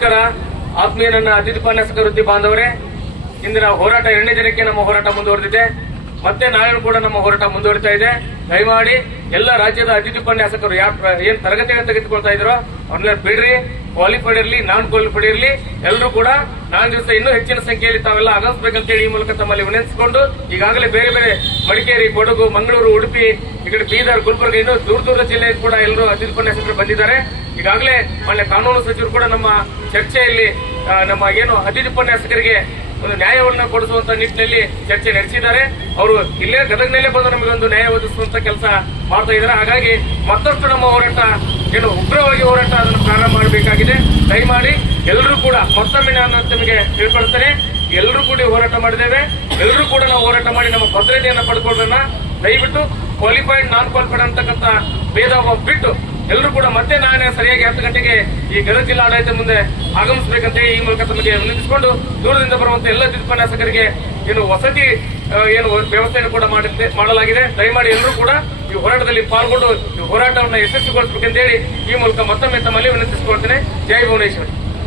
ನಮಸ್ಕಾರ. ಆತ್ಮೀಯ ನನ್ನ ಅತಿಥಿ ಉಪನ್ಯಾಸಕ ವೃತ್ತಿ ಬಾಂಧವರೇ, ಇಂದಿನ ಹೋರಾಟ 2ನೇ ದಿನಕ್ಕೆ ನಮ್ಮ ಹೋರಾಟ ಮುಂದುವರೆದಿದೆ. ಮತ್ತೆ ನಾಳೆ ಕೂಡ ನಮ್ಮ ಹೋರಾಟ ಮುಂದುವರಿತಾ ಇದೆ. ದಯಮಾಡಿ ಎಲ್ಲ ರಾಜ್ಯದ ಅತಿಥಿ ಉಪನ್ಯಾಸಕರು ಏನ್ ತರಗತಿಗಳನ್ನು ತೆಗೆದುಕೊಳ್ತಾ ಇದ್ರೋ ಅವ್ರನ್ನ ಬಿಡ್ರಿ. ಕ್ವಾಲಿಫೈಡ್ ಇರಲಿ, ನಾನ್ ಕ್ವಾಲಿಫೈಡ್ ಇರಲಿ, ಎಲ್ಲರೂ ಕೂಡ ನಾಳೆ ದಿವಸ ಇನ್ನೂ ಹೆಚ್ಚಿನ ಸಂಖ್ಯೆಯಲ್ಲಿ ತಾವೆಲ್ಲ ಆಗಮಿಸಬೇಕಂತೇಳಿ ಈ ಮೂಲಕ ತಮ್ಮಲ್ಲಿ ವಿನಂತಿಸಿಕೊಂಡು, ಈಗಾಗಲೇ ಬೇರೆ ಬೇರೆ ಮಡಿಕೇರಿ, ಕೊಡಗು, ಮಂಗಳೂರು, ಉಡುಪಿ, ಈ ಕಡೆ ಬೀದರ್, ಗುಲ್ಬರ್ಗ, ಇನ್ನೂ ದೂರದ ಜಿಲ್ಲೆ ಕೂಡ ಎಲ್ಲರೂ ಅತಿಥಿ ಉಪನ್ಯಾಸಕರು ಬಂದಿದ್ದಾರೆ. ಈಗಾಗಲೇ ಮಾನ್ಯ ಕಾನೂನು ಸಚಿವರು ಕೂಡ ನಮ್ಮ ಚರ್ಚೆಯಲ್ಲಿ ನಮ್ಮ ಏನು ಅತಿಥಿ ಉಪನ್ಯಾಸಕರಿಗೆ ಒಂದು ನ್ಯಾಯವನ್ನು ಕೊಡಿಸುವಂತ ನಿಟ್ಟಿನಲ್ಲಿ ಚರ್ಚೆ ನಡೆಸಿದ್ದಾರೆ. ಅವರು ಇಲ್ಲೇ ಗದಗನಲ್ಲೇ ಬಂದು ನಮಗೆ ಒಂದು ನ್ಯಾಯ ಒದಗಿಸುವಂತ ಕೆಲಸ ಮಾಡ್ತಾ ಇದ್ದಾರೆ. ಹಾಗಾಗಿ ಮತ್ತಷ್ಟು ನಮ್ಮ ಹೋರಾಟ ಏನು ಉಗ್ರವಾಗಿ ಹೋರಾಟ ಅದನ್ನು ಪ್ರಾರಂಭ ಮಾಡಬೇಕಾಗಿದೆ. ದಯಮಾಡಿ ಎಲ್ಲರೂ ಕೂಡ ಮತ್ತೊಮ್ಮೆ ನಾನು ನಿಮಗೆ ತಿಳ್ಕೊಳ್ತೇನೆ, ಎಲ್ಲರೂ ಕೂಡ ಹೋರಾಟ ಮಾಡಿದ್ದೇವೆ. ಎಲ್ಲರೂ ಕೂಡ ನಾವು ಹೋರಾಟ ಮಾಡಿ ನಮ್ಮ ಭದ್ರತೆಯನ್ನು ಪಡ್ಕೊಳ್ಳೋಣ. ದಯವಿಟ್ಟು ಕ್ವಾಲಿಫೈಡ್, ನಾನ್ ಕ್ವಾಲಿಫೈಡ್ ಅಂತಕ್ಕಂಥ ಭೇದ ಬಿಟ್ಟು ಎಲ್ಲರೂ ಕೂಡ ಮತ್ತೆ ನಾಳೆ ಸರಿಯಾಗಿ 10 ಗಂಟೆಗೆ ಈ ಗದಗ ಜಿಲ್ಲಾಡಳಿತ ಮುಂದೆ ಆಗಮಿಸಬೇಕಂತ ಈ ಮೂಲಕ ತಮಗೆ ವಿನಂತಿಸಿಕೊಂಡು, ದೂರದಿಂದ ಬರುವಂತ ಎಲ್ಲ ಉಪನ್ಯಾಸಕರಿಗೆ ಏನು ವಸತಿ ಏನು ವ್ಯವಸ್ಥೆಯನ್ನು ಕೂಡ ಮಾಡಲಾಗಿದೆ. ದಯಮಾಡಿ ಎಲ್ಲರೂ ಕೂಡ ಈ ಹೋರಾಟದಲ್ಲಿ ಪಾಲ್ಗೊಂಡು ಈ ಹೋರಾಟವನ್ನು ಯಶಸ್ವಿಗೊಳಿಸಬೇಕಂತ ಹೇಳಿ ಈ ಮೂಲಕ ಮತ್ತೊಮ್ಮೆ ತಮ್ಮಲ್ಲಿ ವಿನಂತಿಸಿಕೊಳ್ತೇನೆ. ಜೈ ಭುವನೇಶ್ವರಿ.